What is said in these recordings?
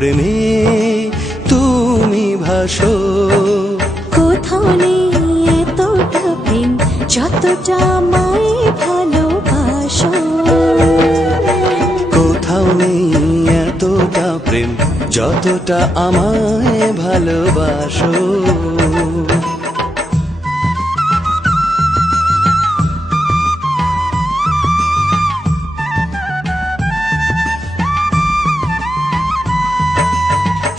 প্রেমে তুমি ভাসো। কোথাও নেই এতটা প্রেম যতটা আমায় ভালোবাসো। কোথাও নেই এতটা প্রেম যতটা আমায় ভালোবাসো।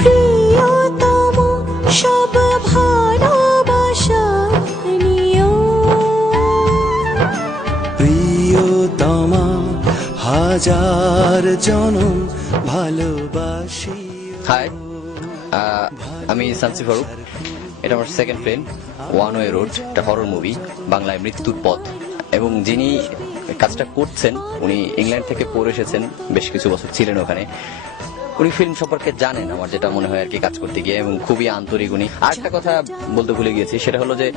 প্রিয়তম সব ভালোবাসা নিও। প্রিয়তমা হাজার জনম ভালোবাসি। হাই, আমি সানসি ফারুক। এটা আমার second film, one way road. একটা হরর মুভি, বাংলায় মৃত্যুর পথ। এবং যিনি কাজটা করছেন উনি ইংল্যান্ড থেকে পড়ে এসেছেন, বেশ কিছু বছর ছিলেন ওখানে। উনি ফিল্ম সম্পর্কে জানেন, আমার যেটা মনে হয় আর কি, কাজ করতে গিয়ে, এবং খুবই আন্তরিক উনি। আর একটা কথা বলতে ভুলে গিয়েছি, সেটা হলো যে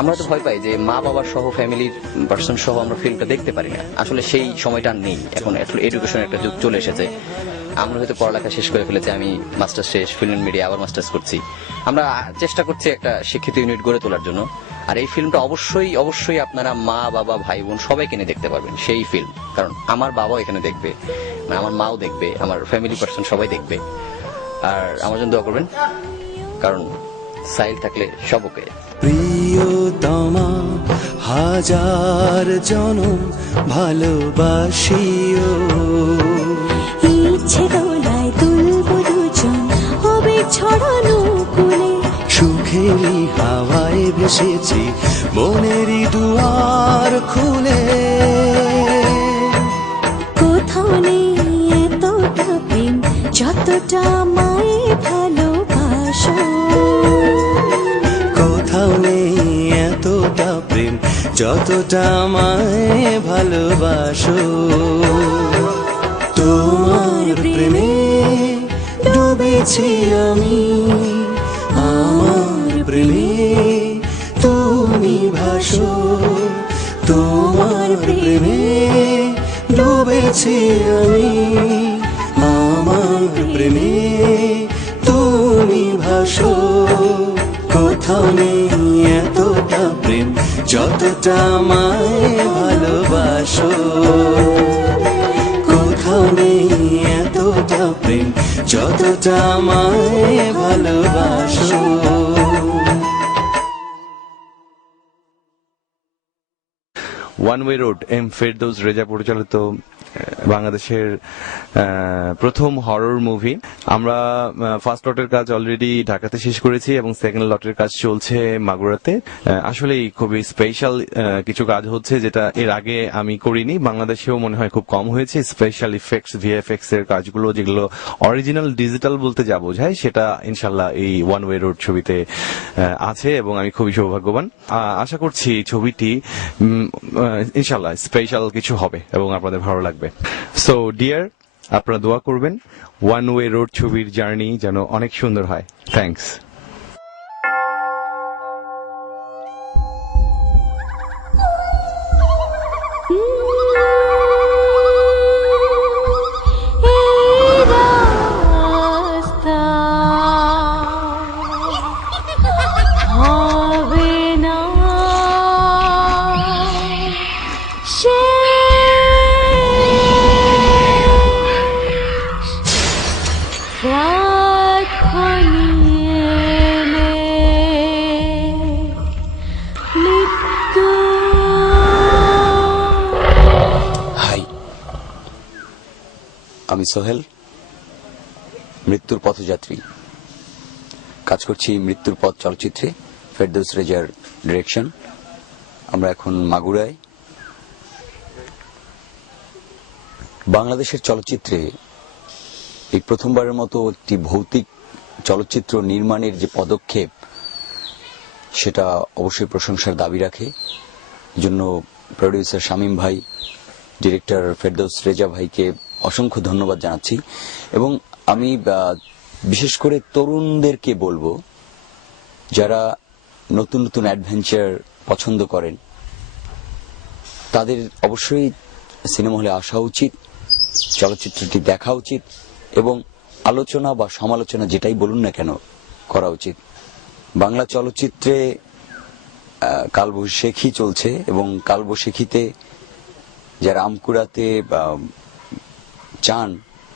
আমরা তো ভয় পাই যে মা বাবা সহ ফ্যামিলির পার্সন সহ আমরা ফিল্মটা দেখতে পারি না। আসলে সেই সময়টা নেই এখন। এডুকেশনের একটা যুগ চলে এসেছে। আমরা হয়তো পড়ালেখা শেষ করে ফেলেছি, আমি মাস্টার্স শেষ, ফিল্ম মিডিয়া আবার মাস্টার্স করছি। আমরা চেষ্টা করছি একটা শিক্ষিত ইউনিট গড়ে তোলার জন্য। আর এই ফিল্মটা অবশ্যই অবশ্যই আপনারা মা বাবা ভাই বোন সবাই কিনে দেখতে পারবেন সেই ফিল্ম। কারণ আমার বাবাও এখানে দেখবে, আমার মাও দেখবে, আমার ফ্যামিলি পার্সন সবাই দেখবে। আর আমার জন্য দোয়া করবেন, কারণ সাইল থাকলে সব ওকে। প্রিয়তমা হাজার জনম ভালোবাসিও। ইচ্ছে দোলায় তুলব দুজন, হবে ছড়ানো কুলে। সুখেরই হাওয়ায় ভেসেছি মনেরই দুয়ার খুলে। কোথাও নেই এতটা প্রেম যতটা আমায় ভালোবাসো। কোথাও নেই এতটা প্রেম যতটা আমায় ভালোবাসো। তোমার প্রেমে ডুবেছি আমি, আমার প্রেমে তুমি ভাসো। তোমার প্রেমে ডুবেছি আমি, আমার প্রেমে তুমি ভাসো। কোথাও নেই এতটা প্রেম যতটা আমায় ভালোবাসো। কোথাও নেই এতটা প্রেম যতটা আমায় ভালোবাসো। One way road Ferdous Reza পরিচালিত বাংলাদেশের প্রথম হরর মুভি। আমরা ফার্স্ট লটের কাজ অলরেডি ঢাকাতে শেষ করেছি এবং সেকেন্ড লটের কাজ চলছে মাগুরাতে। আসলেই খুবই স্পেশাল কিছু কাজ হচ্ছে, যেটা এর আগে আমি করিনি। বাংলাদেশেও মনে হয় খুব কম হয়েছে। স্পেশাল ইফেক্টস, ভিএফএক্স এর কাজগুলো, যেগুলো অরিজিনাল ডিজিটাল বলতে যা বোঝায়, সেটা ইনশাল্লাহ এই ওয়ান ওয়ে রোড ছবিতে আছে এবং আমি খুবই সৌভাগ্যবান। আশা করছি ছবিটি ইনশাল্লাহ স্পেশাল কিছু হবে এবং আপনাদের ভালো লাগবে। সো ডিয়ার, আপনারা দোয়া করবেন ওয়ান ওয়ে রোড ছবির জার্নি যেন অনেক সুন্দর হয়। থ্যাঙ্কস। হাই, আমি সোহেল, মৃত্যুর পথযাত্রী। কাজ করছি মৃত্যুর পথ চলচ্চিত্রে, ফেরদৌস রেজার ডিরেকশন। আমরা এখন মাগুরায়। বাংলাদেশের চলচ্চিত্রে এই প্রথমবারের মতো একটি ভৌতিক চলচ্চিত্র নির্মাণের যে পদক্ষেপ, সেটা অবশ্যই প্রশংসার দাবি রাখে। জন্য প্রোডিউসার শামীম ভাই, ডিরেক্টর ফেরদৌস রেজা ভাইকে অসংখ্য ধন্যবাদ জানাচ্ছি। এবং আমি বিশেষ করে তরুণদেরকে বলবো, যারা নতুন নতুন অ্যাডভেঞ্চার পছন্দ করেন, তাদের অবশ্যই সিনেমা হলে আসা উচিত, চলচ্চিত্রটি দেখা উচিত এবং আলোচনা বা সমালোচনা যেটাই বলুন না কেন করা উচিত। বাংলা চলচ্চিত্রে কালবৈশাখী চলছে এবং কালবৈশাখীতে যারা আমকুড়াতে চান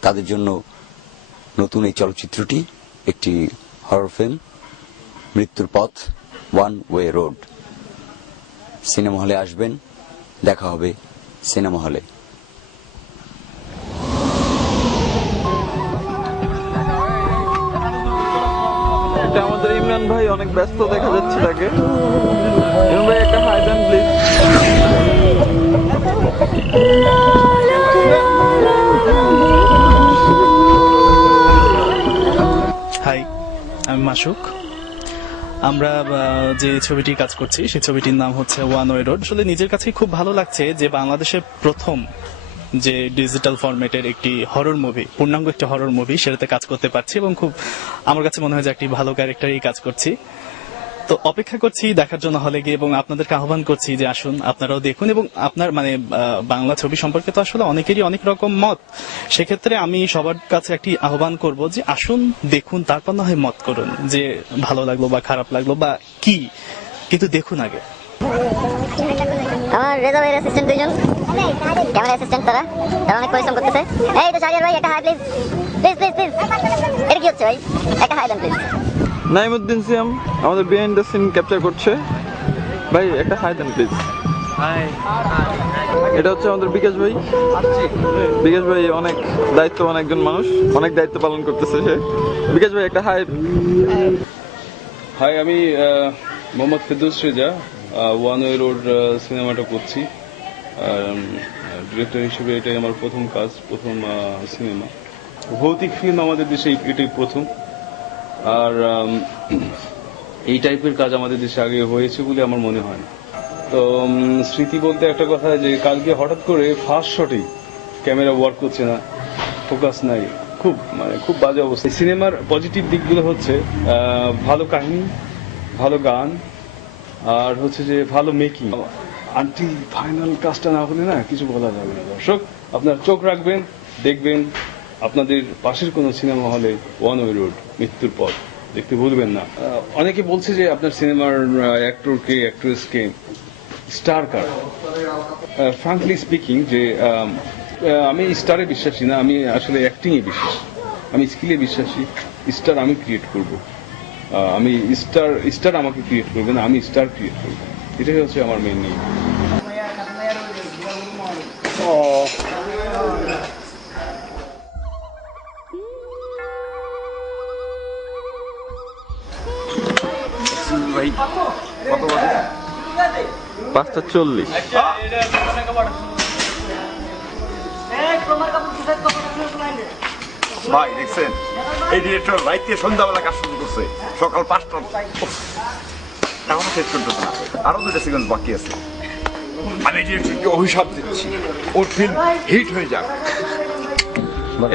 তাদের জন্য নতুন এই চলচ্চিত্রটি একটি হরর ফিল্ম, মৃত্যুর পথ, ওয়ান ওয়ে রোড। সিনেমা হলে আসবেন, দেখা হবে সিনেমা হলে। এটা আমাদের ইমরান ভাই, অনেক ব্যস্ত দেখা যাচ্ছে তাকে। ইমরান ভাই একটা হাই দেন প্লিজ। হাই, আমি মাসুক। আমরা যে ছবিটি কাজ করছি সেই ছবিটির নাম হচ্ছে ওয়ান ওয়ে রোড। আসলে নিজের কাছে খুব ভালো লাগছে যে বাংলাদেশের প্রথম যে ডিজিটাল ফরম্যাটের একটি হরর মুভি, পূর্ণাঙ্গ একটি হরর মুভি, সেটাতে কাজ করতে পারছি এবং খুব আমার কাছে মনে হয় যে একটি ভালো ক্যারেক্টারই কাজ করছি। তো অপেক্ষা করছি দেখার জন্য হলে গিয়ে, এবং আপনাদেরকে আহ্বান করছি যে আসুন আপনারাও দেখুন। এবং আপনার বাংলা ছবি সম্পর্কে তো আসলে অনেকেরই অনেক রকম মত, সেক্ষেত্রে আমি সবার কাছে একটি আহ্বান করব যে আসুন দেখুন, তারপর না হয় মত করুন যে ভালো লাগলো বা খারাপ লাগলো বা কি, কিন্তু দেখুন আগে। আমার রেজা ভাইয়ের অ্যাসিস্ট্যান্ট দুইজন, ক্যামেরা অ্যাসিস্ট্যান্ট, তারা অনেক পরিশ্রম করতেছে। এই তো শাহরিয়ার ভাই, একটা high please, please please please. এটা কি হচ্ছে ভাই? একটা হাই দেন প্লিজ। নাইমুদ্দিন সিয়াম আমাদের বিহাইন্ড দ্য সিন ক্যাপচার করছে। ভাই একটা হাই দেন প্লিজ। এটা হচ্ছে আমাদের বিকাশ ভাই। বিকাশ ভাই অনেক দায়িত্ববান একজন মানুষ, অনেক দায়িত্ব পালন করতেছে সে। বিকাশ ভাই একটা হাই। হাই, আমি Mohammad Ferdous Reza, one way road সিনেমাটা করছি। ডিরেক্টর হিসেবে এটাই আমার প্রথম কাজ, প্রথম সিনেমা। ভৌতিক ফিল্ম আমাদের দেশে এটাই প্রথম। আর এই টাইপের কাজ আমাদের দেশে আগে হয়েছে বলে আমার মনে হয় না। তো স্মৃতি বলতে একটা কথা, যে কালকে হঠাৎ করে ফার্স্ট শটেই ক্যামেরা ওয়ার্ক করছে না, ফোকাস নাই, খুব বাজে অবস্থা। সিনেমার পজিটিভ দিকগুলো হচ্ছে ভালো কাহিনী, ভালো গান, আর হচ্ছে যে ভালো মেকিং। আনটিল ফাইনাল কাজটা না হলে না কিছু বলা যাবে না। দর্শক আপনারা চোখ রাখবেন, দেখবেন আপনাদের পাশের কোনো সিনেমা হলে ওয়ান ওয়ে রোড, মৃত্যুর পথ দেখতে ভুলবেন না। অনেকে বলছে যে আপনার সিনেমার অ্যাক্টরকে, অ্যাক্ট্রেসকে স্টার কার। ফ্রাঙ্কলি স্পিকিং, যে আমি স্টারে বিশ্বাসী না, আমি আসলে অ্যাক্টিংয়ে বিশ্বাসী, আমি স্কিলে বিশ্বাসী। স্টার আমি ক্রিয়েট করব, আমি স্টার আমাকে ক্রিয়েট করবে না, আমি স্টার ক্রিয়েট করবো। এটাই হচ্ছে আমার মেইন নিড। ভাই কত বাজে? 5:40। ভাই দেখছেন, এই ডিরেক্টর রাইতে সন্ধ্যাবেলা কাজ শুরু করছে, সকাল 5টা এখনো শেষ করতেছে না, আরো 2টা সিকোয়েন্স বাকি আছে। আমি ডিরেক্টরকে অভিশাপ দিচ্ছি, ওর ফিল্ম হিট হয়ে যাক।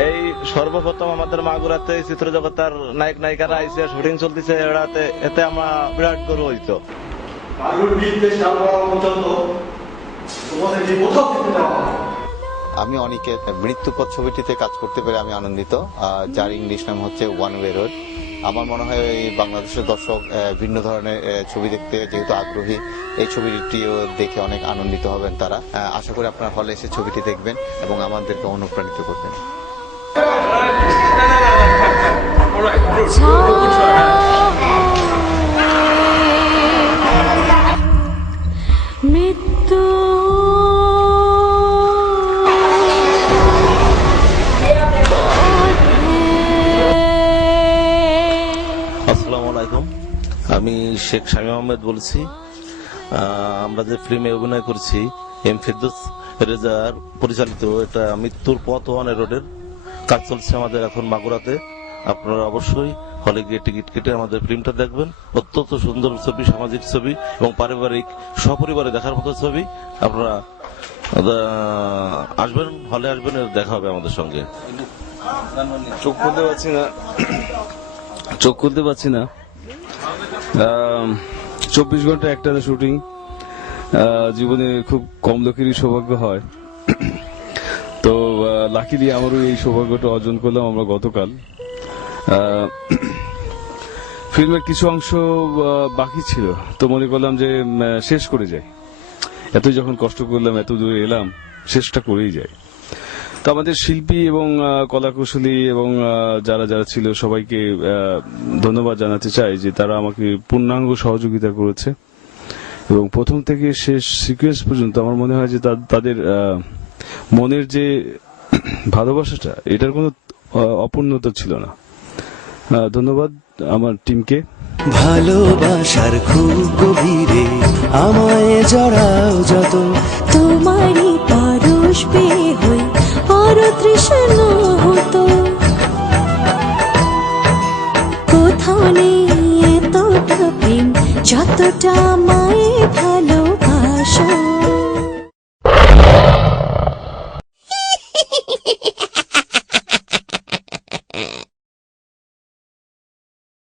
এই সর্বপ্রথম আমাদের মাগুরাতে চিত্র জগতার নায়ক নায়িকারা আইসে, শুটিং চলতেছে, এতে আমরা বিরাট গর্ব হইতো। আমি অনিকেত, মৃত্যুপথ ছবিটিতে কাজ করতে পেরে আমি আনন্দিত, যার ইংলিশ নাম হচ্ছে ওয়ান ওয়ে রোড। আমার মনে হয় এই বাংলাদেশের দর্শক ভিন্ন ধরনের ছবি দেখতে যেহেতু আগ্রহী, এই ছবিটিও দেখে অনেক আনন্দিত হবেন তারা। আশা করি আপনারা হলে এসে ছবিটি দেখবেন এবং আমাদেরকে অনুপ্রাণিত করবেন। মৃত্যু আসসালামু আলাইকুম, আমি শেখ শামীম আহমেদ বলছি। আমরা যে ফিল্মে অভিনয় করছি, এম ফেরদৌস রেজার পরিচালিত এটা মৃত্যুর পথ ওয়ান রোডের কাজ চলছে আমাদের এখন মাগুরাতে। আপনারা অবশ্যই হলে গিয়ে টিকিট কেটে আমাদের ফিল্মটা দেখবেন। অত্যন্ত সুন্দর ছবি, সামাজিক ছবি এবং পারিবারিক সপরিবারে দেখার মতো ছবি। আপনারা আসবেন, হলে আসবেন, দেখা হবে আমাদের সঙ্গে। চোখ খুলতে পারছি না 24 ঘন্টা একটানা শুটিং, জীবনে খুব কম লোকেরই সৌভাগ্য হয়। তো লাকিলি আমারও এই সৌভাগ্যটা অর্জন করলাম আমরা গতকাল। ফিল্মের কিছু অংশ বাকি ছিল, তো মনে করলাম যে শেষ করে যাই। এত যখন কষ্ট করলাম, এত দূরে এলাম, শেষটা করেই যাই। তো আমাদের শিল্পী এবং কলাকুশলী এবং যারা যারা ছিল সবাইকে ধন্যবাদ জানাতে চাই যে তারা আমাকে পূর্ণাঙ্গ সহযোগিতা করেছে এবং প্রথম থেকে শেষ সিকোয়েন্স পর্যন্ত আমার মনে হয় যে তাদের মনের যে ভালোবাসাটা, এটার কোনো অপূর্ণতা ছিল না। ধন্যবাদ আমার টিমকে। ভালোবাসার খুব গভীরে আমায় জড়াও যত, তোমারই পরশ পেয়ে হই আরো তৃষ্ণ হতো। কোথাও নেই এতটা প্রেম যতটা মায়ে ভালোবাসো।